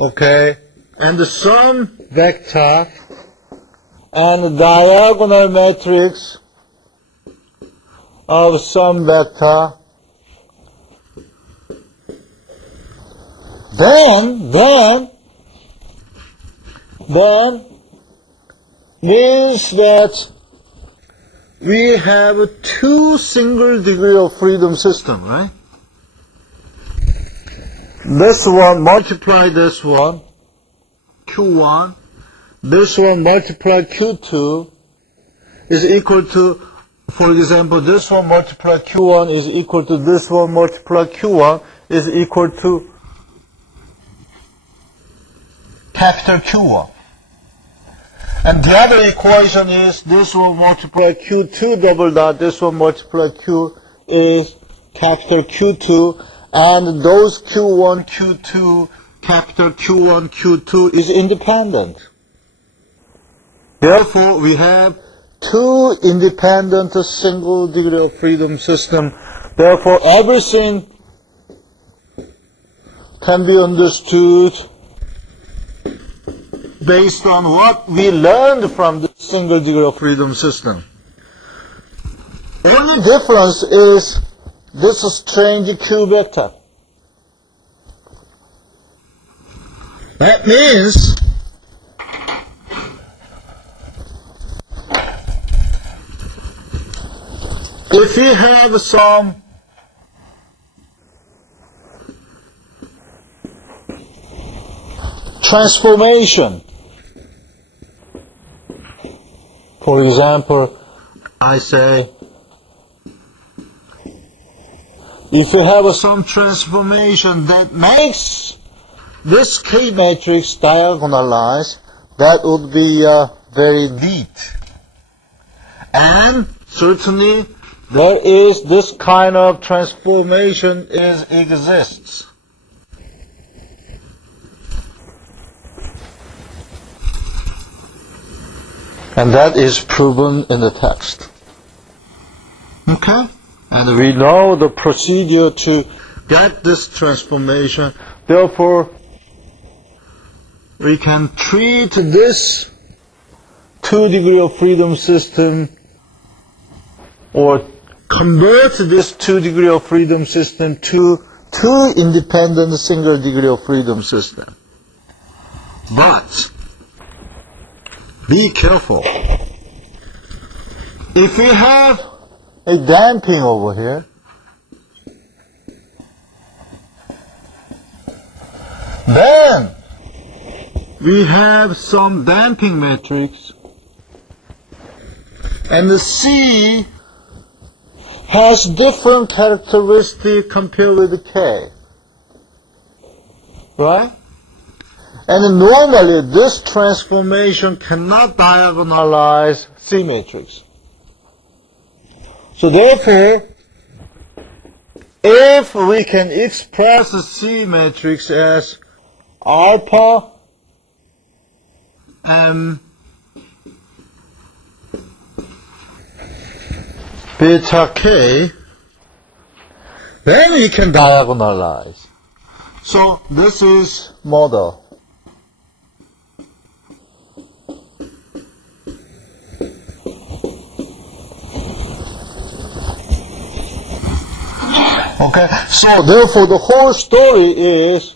okay, and some vector and diagonal matrix of some vector, then means that we have two single degree of freedom system, right? This one multiply this one, Q1, this one multiply Q2 is equal to, for example, this one multiply Q1 is equal to this one multiply Q1 is equal to capital Q1. And the other equation is this one multiply Q2 double dot, this one multiply Q is capital Q2, and those Q1, Q2, capital Q1, Q2 is independent. Therefore, we have two independent single degree of freedom system. Therefore, everything can be understood based on what we learned from the single degree of freedom system. The only difference is this strange Q vector. That means if we have some transformation, for example, I say, if you have some transformation that makes this K matrix diagonalize, that would be very neat. And certainly there is this kind of transformation exists. And that is proven in the text. Okay? And we know the procedure to get this transformation. Therefore, we can treat this 2 degree of freedom system or convert this 2 degree of freedom system to two independent single degree of freedom system. But be careful. If we have a damping over here, then we have some damping matrix, and the C has different characteristic compared with the K. Right? And normally this transformation cannot diagonalize C matrix. So therefore, if we can express the C matrix as alpha M beta K, then we can diagonalize. So this is model. Okay, so therefore the whole story is,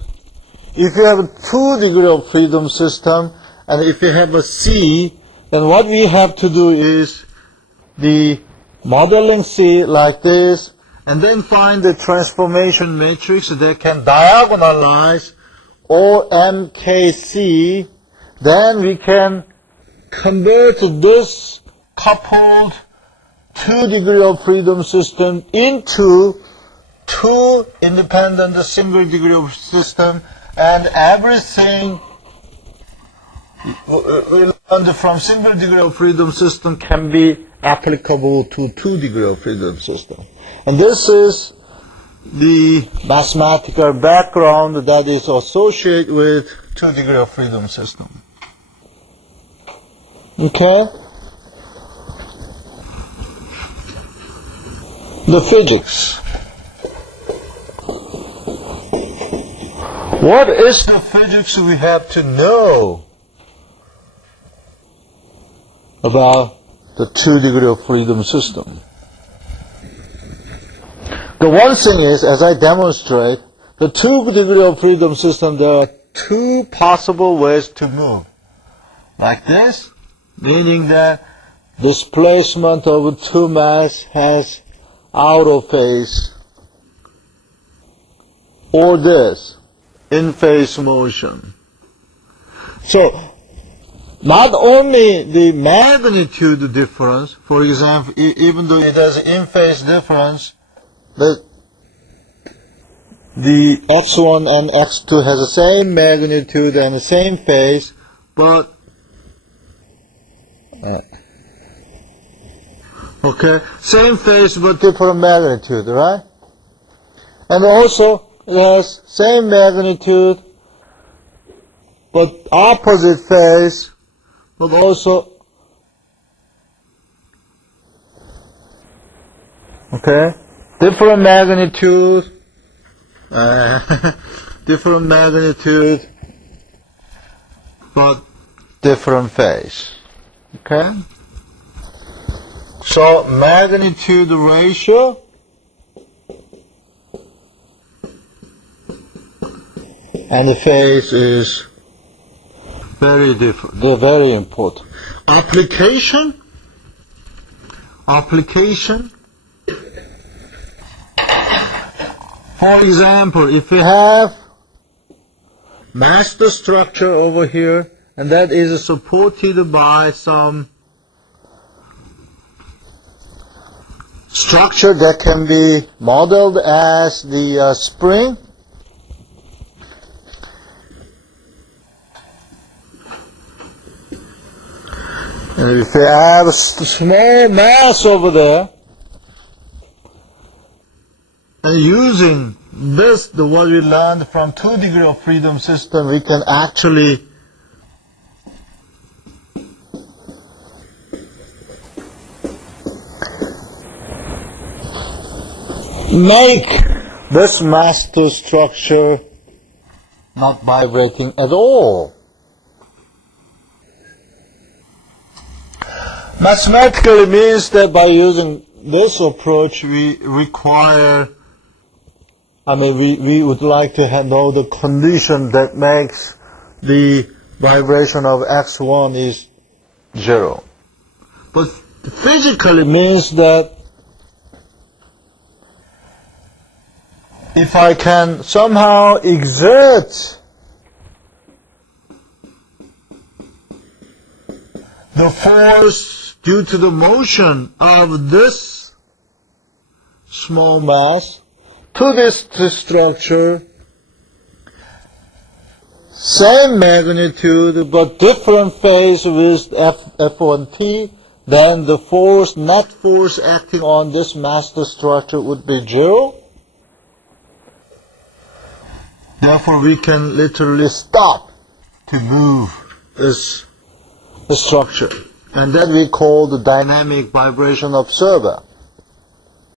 if you have a 2 degree of freedom system, and if you have a C, then what we have to do is the modeling C like this, and then find the transformation matrix that can diagonalize OMKC, then we can convert this coupled 2 degree of freedom system into two independent single degree of system, and everything we learned from single degree of freedom system can be applicable to 2 degree of freedom system. And this is the mathematical background that is associated with 2 degree of freedom system. Okay? The physics. What is the physics we have to know about the 2 degree of freedom system? The one thing is, as I demonstrate, the 2 degree of freedom system, there are 2 possible ways to move. Like this, meaning that displacement of 2 mass has out of phase, or this, in phase motion. So, not only the magnitude difference, for example, even though it has in phase difference, the x1 and x2 has the same magnitude and the same phase, but same phase but different magnitude, right? And also it has same magnitude but opposite phase, but also different magnitude, different magnitude, but different phase. Okay? So magnitude ratio and the phase is very different. They're very important. Application. For example, if we have master structure over here, and that is supported by some structure that can be modeled as the spring, and if we have a small mass over there, and using this, what we learned from 2 degree of freedom system, we can actually make this master structure not vibrating at all. Mathematically means that by using this approach, we require, we would like to know the condition that makes the vibration of x1 is 0. But physically means that if I can somehow exert the force due to the motion of this small mass to this structure, same magnitude but different phase with F1T, then the force, net force acting on this master structure would be 0. Therefore, we can literally stop to move this structure. And that we call the dynamic vibration observer.